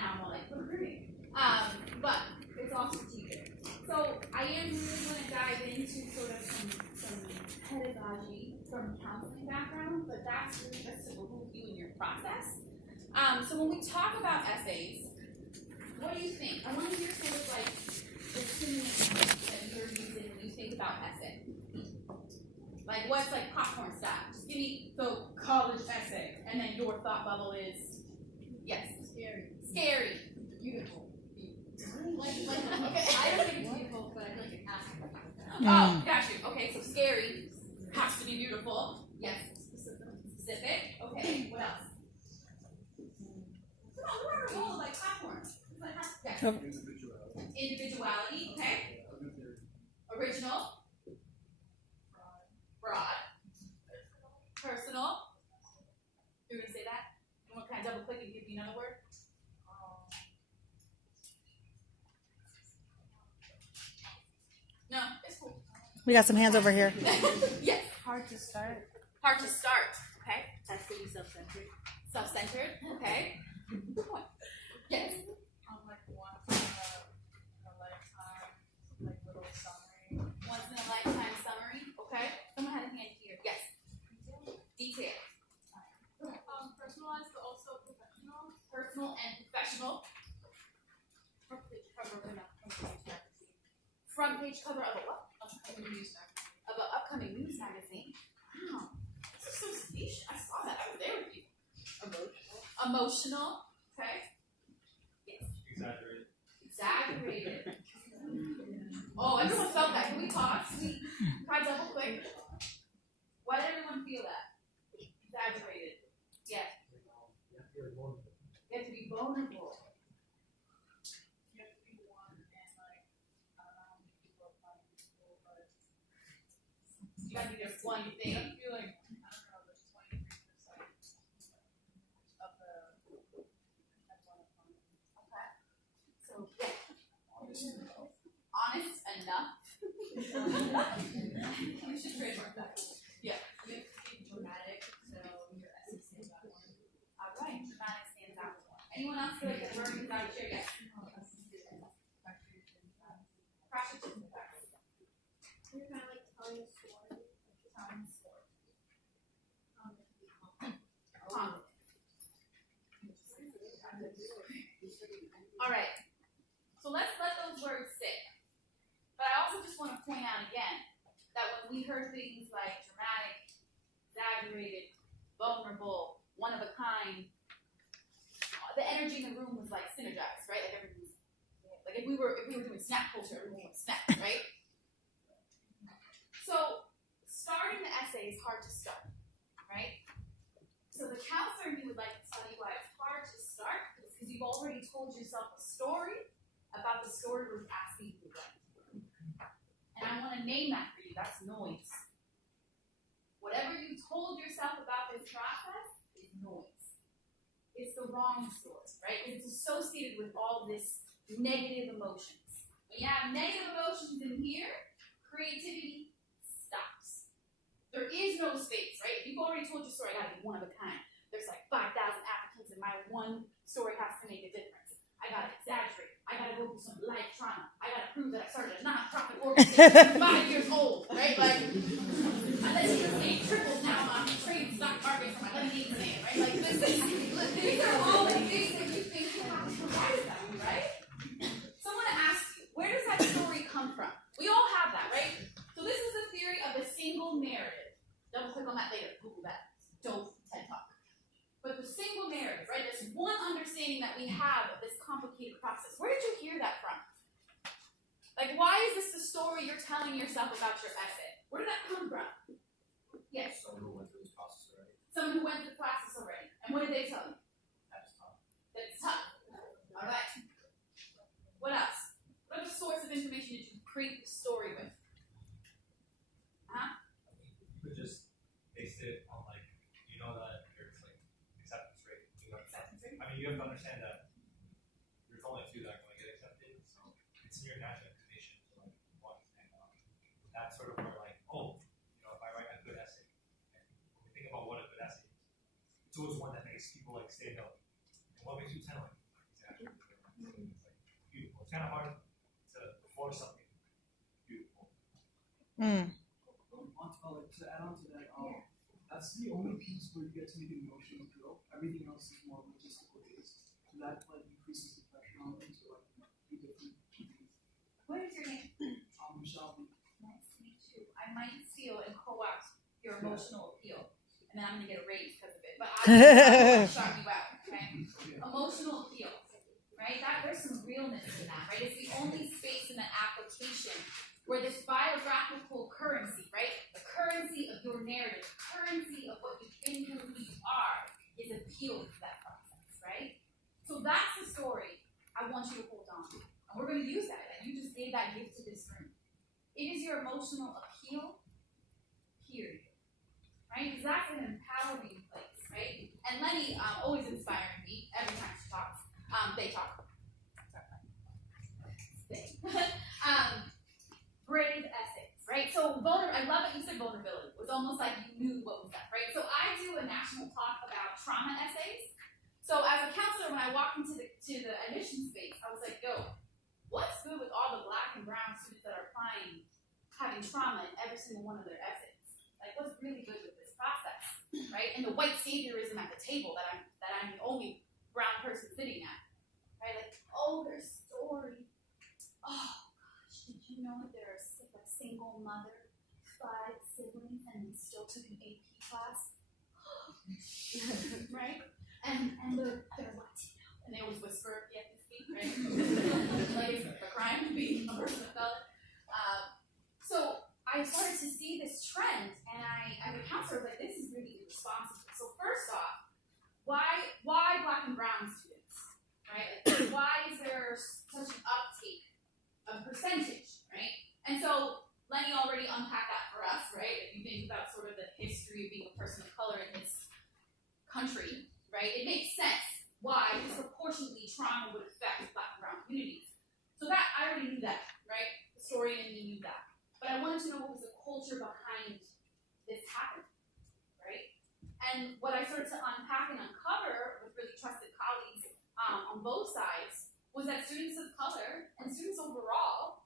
now I'm all like, recruiting. But it's all strategic. So I am really going to dive into sort of some pedagogy from counseling background, but that's really just to behoove you in your process. So when we talk about essays, what do you think? I want to hear sort of like the synonyms that you're using when you think about essay. Like what's like popcorn style? Just give me the college essay, and then your thought bubble is yes. Scary. Beautiful. Okay. I don't think it's beautiful, but I feel like it has to be beautiful. Oh, got you. Okay, so scary has to be beautiful. Yes. Specific. Okay, what else? Come on, we're on a roll like popcorn. Yes. Individuality, okay. Original. Broad. Personal. You're gonna say that? You want to kind of double click and give me another word? No, it's cool. We got some hands over here. Yes. Hard to start. Hard to start. Okay. Has to be self-centered. Self-centered. Okay. Good point. Yes. Like once in a lifetime, like little summary. Once in a lifetime summary. Okay. Someone had a hand here. Yes. Detail. Personalized, but also professional. Personal and professional. Front page cover of a what? Upcoming news magazine. Of an upcoming news magazine. Wow. This is so speech. I saw that. I was there with you. Emotional. Okay. Yes. Exaggerated. Oh, everyone felt that. Can we pause? Can we try double quick? Why did everyone feel that? Exaggerated. Yeah. You have to be vulnerable. You gotta be just one thing. I feel like, I don't know, there's 23% of the depends on the fund. Okay. So, yeah. Honest enough. You should trademark that. Yeah. You have to be dramatic, so your essay stands out more. All right. Dramatic stands out. Anyone else feel like they're learning how to share? Yes. You're kind of like telling a story. All right. So let's let those words sit. But I also just want to point out again that when we heard things like dramatic, exaggerated, vulnerable, one of a kind, the energy in the room was like synergized, right? Like everything was, like if we were doing snap culture, everyone would snap, right? So starting the essay is hard to start, right? So the counselor in me would like to tell you why it's hard to start, because you've already told yourself a story about the story we're asking you to write. And I want to name that for you. That's noise. Whatever you told yourself about this process is noise. It's the wrong story, right? It's associated with all this negative emotions. When you have negative emotions in here, creativity stops. There is no space, right? If you've already told your story, I gotta be one of a kind. There's like 5,000 applicants, and my one story has to make a difference. I gotta exaggerate. I gotta go through some life trauma. I gotta prove that I started a nonprofit organization 5 years old, right? Like, my lemonade stand tripled now. I'm trading stock market for my lemonade stand, right? Like, these are all the things that you think you have to provide about, right? So I want to ask you, where does that story come from? We all have that, right? So this is the theory of the single narrative. Double click on that later. Google that. Dope TED Talk. But the single narrative, right? This one understanding that we have of this complicated process. Where did you hear that from? Like, why is this the story you're telling yourself about your essay? Where did that come from? Yes. Someone who went through this process already. Someone who went through the process already. And what did they tell you? That's tough. That's tough. All right. What else? What other source of information did you create the story with? You could just base it on like, you know that there's like acceptance rate. Acceptance rate? I mean, you have to understand that there's only a few that are going to get accepted, so it's in your natural inclination to like want and that's sort of where like, oh, you know, if I write a good essay, and when we think about what a good essay is, it's always one that makes people like stay healthy. And what makes you tell like exactly? it's kind of hard to force something beautiful. To add on to that, that's the only piece where you get to make an emotional appeal. Everything else is more logistical based. So that like increases the pressure on them to like do different things. What is your name? Shelby. Nice to meet you. I might steal and co-opt your emotional appeal, and then I'm gonna get a raise because of it. But I'm gonna shock you out, okay? Emotional appeal, right? There's some realness in that, right? It's the only space in the application where this biographical currency, right? The currency of your narrative, the currency of what you think who you are, is appealed to that process, right? So that's the story I want you to hold on to. And we're going to use that. And you just gave that gift to this room. It is your emotional appeal, period. Right? Because that's an empowering place, right? And Lenny always inspiring me every time she talks. They talk. They. Brave essays, right? So I love that you said vulnerability. It was almost like you knew what was up, right? So I do a national talk about trauma essays. So as a counselor, when I walked into the admission space, I was like, yo, what's good with all the Black and brown students that are having trauma in every single one of their essays? Like, what's really good with this process, right? And the white saviorism at the table that I'm the only brown person sitting at, right? Like, oh, their story. Oh, gosh, did you know that they're a single mother, 5 siblings, and they still took an AP class? Right? And they're Latino. And they always whisper, you have to speak, right? Like, the crime to be a person of color. So I started to see this trend, and as a counselor, was like, this is really irresponsible. So first off, why Black and brown students, right? Like, why is there such an uptake of percentage, right? And so Lenny already unpacked that for us, right? If you think about sort of the history of being a person of color in this country, right? It makes sense why disproportionately trauma would affect Black and brown communities. So that, I already knew that, right? The historian in me knew that. But I wanted to know what was the culture behind this happening, right? And what I started to unpack and uncover with really trusted colleagues on both sides was that students of color and students overall,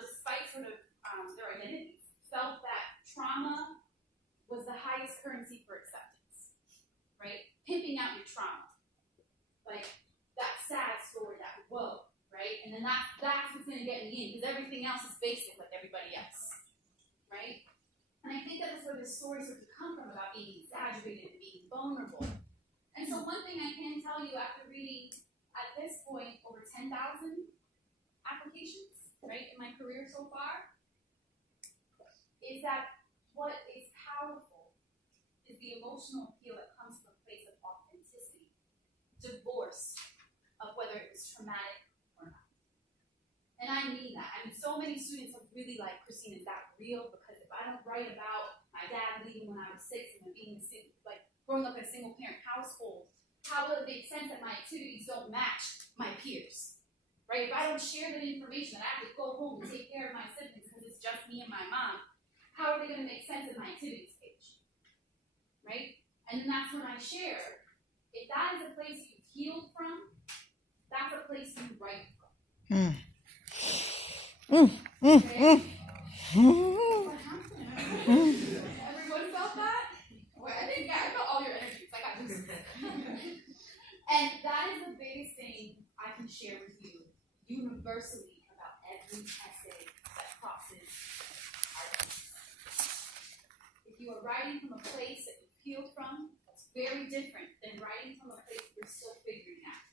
despite sort of their identities, felt that trauma was the highest currency for acceptance, right? Pimping out your trauma. Like, that sad story, that whoa, right? And then that's what's going to get me in, because everything else is basic like everybody else, right? And I think that is where this story starts to come from, about being exaggerated and being vulnerable. And so one thing I can tell you after reading, at this point, over 10,000 applications, right, in my career so far, is that what is powerful is the emotional appeal that comes from a place of authenticity, divorce of whether it was traumatic or not. And I mean that. I mean, so many students have really like, Cristina, is that real? Because if I don't write about my dad leaving when I was 6 and being like growing up in a single parent household, how will it make sense that my activities don't match my peers? Right? If I don't share that information, that I have to go home and take care of my siblings because it's just me and my mom, how are they going to make sense in my activities page? Right? And then that's when I share, if that is a place you've healed from, that's a place you write from. Okay? What happened? Everyone felt that? Well, I think, yeah, I felt all your energies. I got this. And that is the biggest thing I can share with you universally about every essay that crosses our lives. If you are writing from a place that you healed from, that's very different than writing from a place you're still figuring out.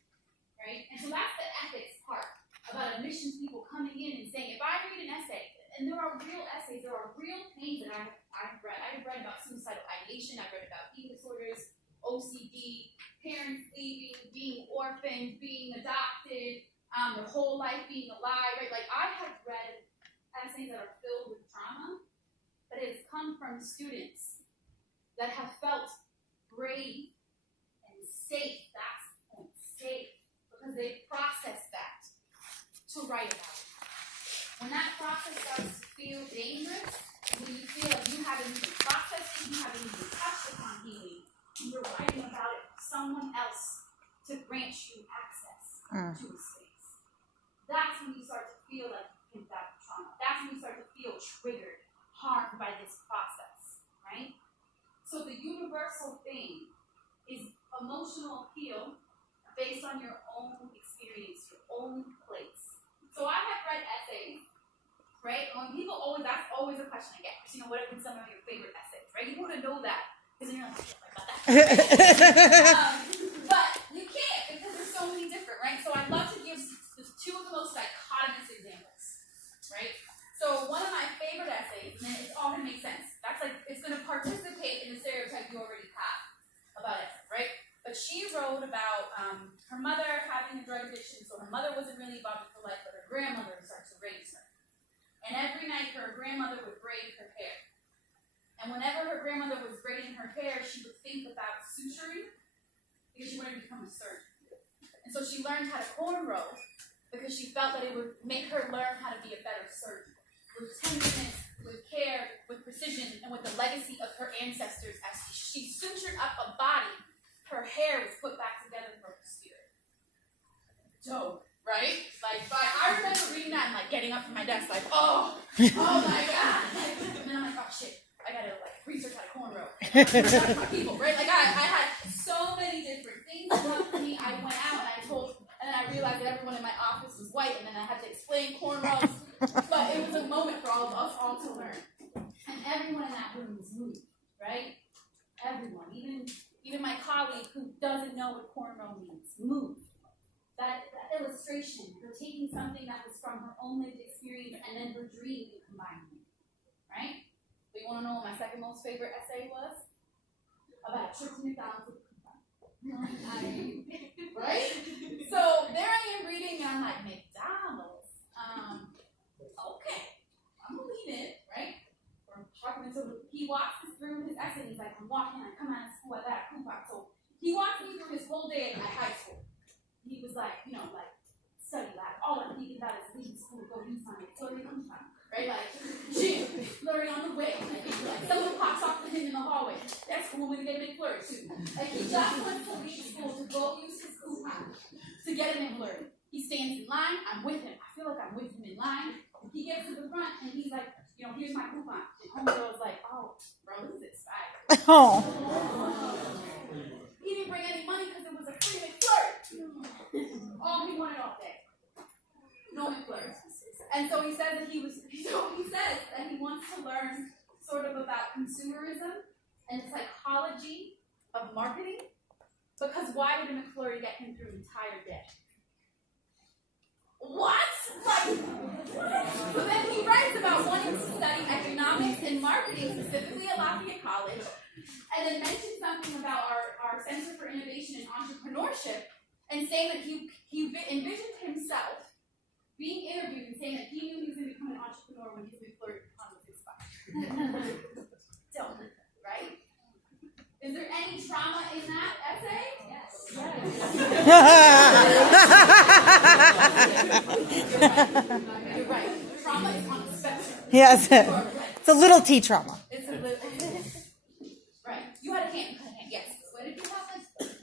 Right? And so that's the ethics part about admissions people coming in and saying, if I read an essay, and there are real essays, there are real things that I've read. I've read about suicidal ideation, I've read about eating disorders, OCD, parents leaving, being orphaned, being adopted, their whole life being a lie, right? Like, I have read essays that are filled with trauma, but it has come from students that have felt brave and safe, that's the point, safe, because they've processed that to write about it. When that process starts to feel dangerous, when you feel like you haven't even processed it, you haven't even touched upon healing, you're writing about it for someone else to grant you access to a space. that's when you start to feel like you get that trauma. That's when you start to feel triggered, harmed by this process, right? So the universal thing is emotional appeal based on your own experience, your own place. So I have read essays, right? And when people that's always a question I get. Cristina, what have been some of your favorite essays, right? You want to know that, because then you're like, I about that. But you can't, because there's so many different, right? So I'd love to give two of the most dichotomous examples, right? So one of my favorite essays, and it's all going to make sense. That's like, it's going to participate in the stereotype you already have about essays, right? But she wrote about her mother having a drug addiction, so her mother wasn't really involved with her life, but her grandmother started to raise her. And every night her grandmother would braid her hair. And whenever her grandmother was braiding her hair, she would think about suturing because she wanted to become a surgeon. And so she learned how to cornrow because she felt that it would make her learn how to be a better surgeon. With tenderness, with care, with precision, and with the legacy of her ancestors. As she sutured up a body, her hair was put back together for her spirit. Dope, right? Like, I remember reading that and like getting up from my desk, like, oh my God. And then I'm like, oh shit, I gotta like research how to cornrow. That's my people, right? Like I had so many different things come to me. I went out and I realized that everyone in my office was white, and then I had to explain cornrows. But it was a moment for all of us all to learn. And everyone in that room was moved, right? Everyone, even my colleague who doesn't know what cornrow means, moved. That illustration, her taking something that was from her own lived experience and then her dream and combining it, right? But you want to know what my second most favorite essay was? About a trip to McDonald's with a coupon. Right? So there I am reading, and I'm like, McDonald's? Okay, I'm gonna leave it, right? We're talking until he walks us through his essay, and he's like, I'm walking, I come out of school, I got a coupon. So he walks me through his whole day at high school. He was like, study lab. All I'm thinking about is leaving school, go do something, flirting on time, right? Like, gym, flirting on the way. Like someone pops off to him in the hallway. That's cool when they make flirty too. Like he just wants to leave school to go use his coupon to get him in flirty. He stands in line, I'm with him. I feel like I'm with him in line. He gets to the front and he's like, here's my coupon. And homegirl's like, oh, bro, this is expired. Oh. He didn't bring any money because it was a free McFlirt. All he wanted all day. No McFlirt. And so he says that he wants to learn sort of about consumerism and the psychology of marketing. Because why would a McFlurry get him through an entire day? What? Like, what? So then he writes about wanting to study economics and marketing, specifically at Lafayette College, and then mentions something about our Center for Innovation and Entrepreneurship, and saying that he envisioned himself being interviewed and saying that he knew he was going to become an entrepreneur when his McFlurry was expired. Don't, right? Is there any trauma in that essay? Yes. You're right. Trauma is on the spectrum. Yes. It's a little T trauma. It's a little. Right. You had a hand. Yes. What did you have?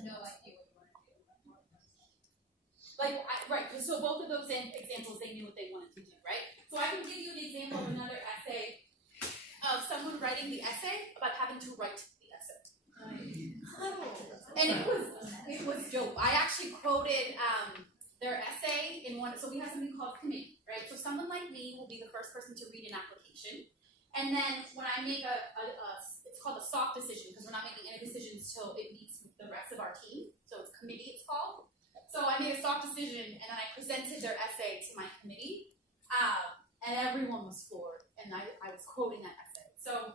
No idea what you want to do. Right. So both of those examples, they knew what they wanted to do, right? So I can give you an example of another essay of someone writing the essay about having to write the essay. And it was dope. I actually quoted their essay in one. So we have something called committee, right? So someone like me will be the first person to read an application, and then when I make it's called a soft decision because we're not making any decisions till it meets the rest of our team. So it's committee, it's called. So I made a soft decision, and then I presented their essay to my committee, and everyone was floored, and I was quoting that essay. So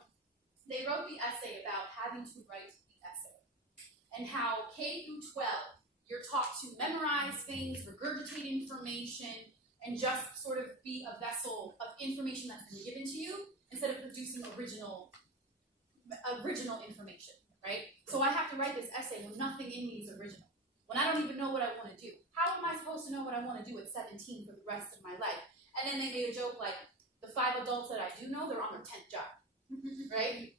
they wrote the essay about having to write the essay, and how K through 12, you're taught to memorize things, regurgitate information, and just sort of be a vessel of information that's been given to you instead of producing original information, right? So I have to write this essay when nothing in me is original, when I don't even know what I want to do. How am I supposed to know what I want to do at 17 for the rest of my life? And then they made a joke like, the 5 adults that I do know, they're on their 10th job, right?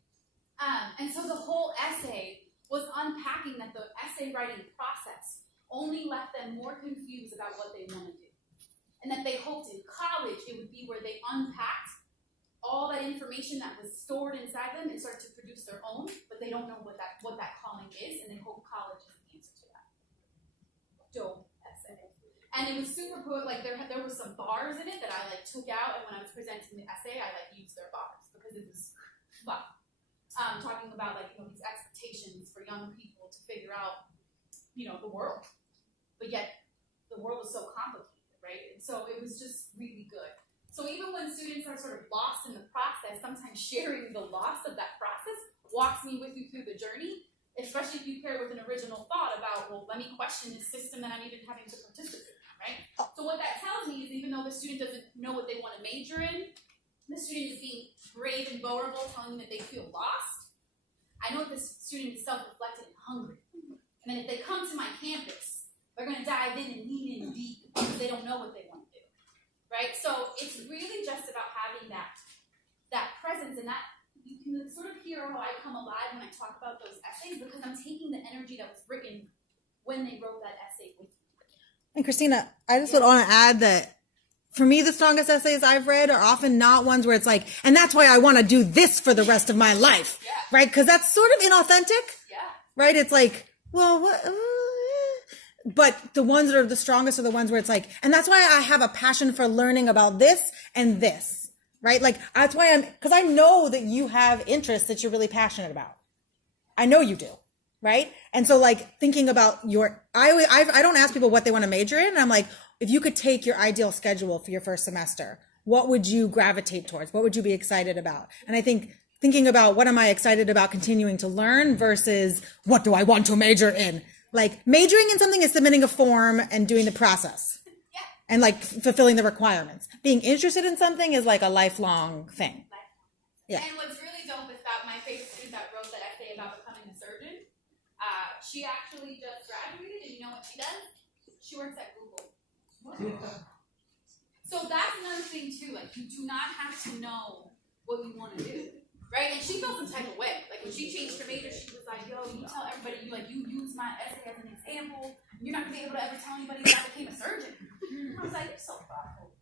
And so the whole essay was unpacking that the essay writing process only left them more confused about what they want to do. and that they hoped in college it would be where they unpacked all that information that was stored inside them and started to produce their own, but they don't know what that calling is, and they hope college is the answer to that. Dope essay. And it was super good, like there were some bars in it that I like took out, and when I was presenting the essay, I like used their bars because it was fun. Talking about like, you know, these expectations for young people to figure out, you know, the world. But yet the world is so complicated, right? And so it was just really good. So even when students are sort of lost in the process, sometimes sharing the loss of that process walks me with you through the journey, especially if you pair with an original thought about, well, let me question this system that I'm even having to participate in, right? So what that tells me is even though the student doesn't know what they want to major in, the student is being brave and vulnerable, telling me that they feel lost. I know that this student is self-reflective and hungry. And then if they come to my campus, they're going to dive in and lean in deep because they don't know what they want to do. Right? So it's really just about having that presence, and that you can sort of hear how I come alive when I talk about those essays because I'm taking the energy that was written when they wrote that essay with me. And Cristina, I just would want to add that for me, the strongest essays I've read are often not ones where it's like, and that's why I want to do this for the rest of my life. Yeah. Right? Because that's sort of inauthentic. Yeah. Right? It's like, well, what? But the ones that are the strongest are the ones where it's like, and that's why I have a passion for learning about this and this, right? Like, that's why because I know that you have interests that you're really passionate about. I know you do, right? And so like thinking about I don't ask people what they want to major in. I'm like, if you could take your ideal schedule for your first semester, what would you gravitate towards? What would you be excited about? And I think thinking about what am I excited about continuing to learn versus what do I want to major in? Like majoring in something is submitting a form and doing the process. Yeah. And like fulfilling the requirements. Being interested in something is like a lifelong thing. Yeah. And what's really dope is that my favorite student that wrote that essay about becoming a surgeon, she actually just graduated, and you know what she does? She works at Google. So that's another thing too, like you do not have to know what you want to do. Right? And she felt some type of way. Like when she changed her major, she was like, yo, you tell everybody, you use my essay as an example. You're not going to be able to ever tell anybody that I became a surgeon. I was like, you're so thoughtful.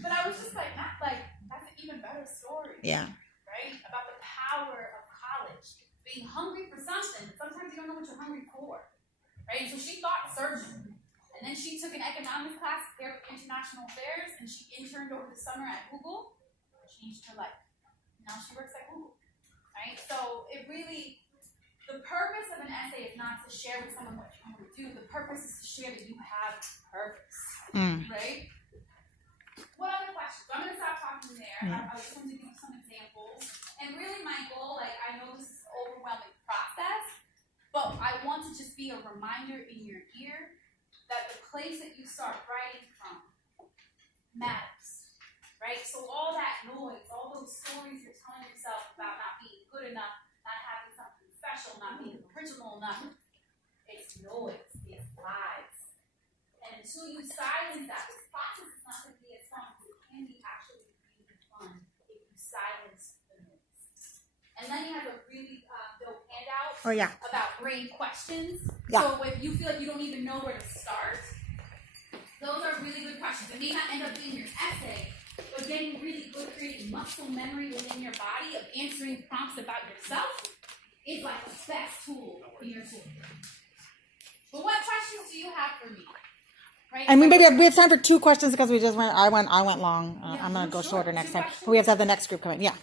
But I was just like, not like, that's an even better story. Yeah. Right? About the power of college. Being hungry for something. Sometimes you don't know what you're hungry for. Right? So she thought surgeon. And then she took an economics class there with international affairs, and she interned over the summer at Google. It changed her life. Now she works at Google, right? So it really, the purpose of an essay is not to share with someone what you want to do. The purpose is to share that you have purpose, right? What other questions? I'm going to stop talking there. I just want to give you some examples. And really my goal, like I know this is an overwhelming process, but I want to just be a reminder in your ear that the place that you start writing from matters. Right? So all that noise, all those stories you're telling yourself about not being good enough, not having something special, not being original enough, it's noise, it's lies. And until you silence that, this process is not going to be as fun as it can be actually really fun if you silence the noise. And then you have a really dope handout about brain questions. Yeah. So if you feel like you don't even know where to start, those are really good questions. It may not end up being your essay, but getting really good creating muscle memory within your body of answering prompts about yourself is like the best tool for your tool. But what questions do you have for me? Right? And we have time for 2 questions because I went long. I'm gonna go shorter next time. But we have to have the next group come in. Yeah.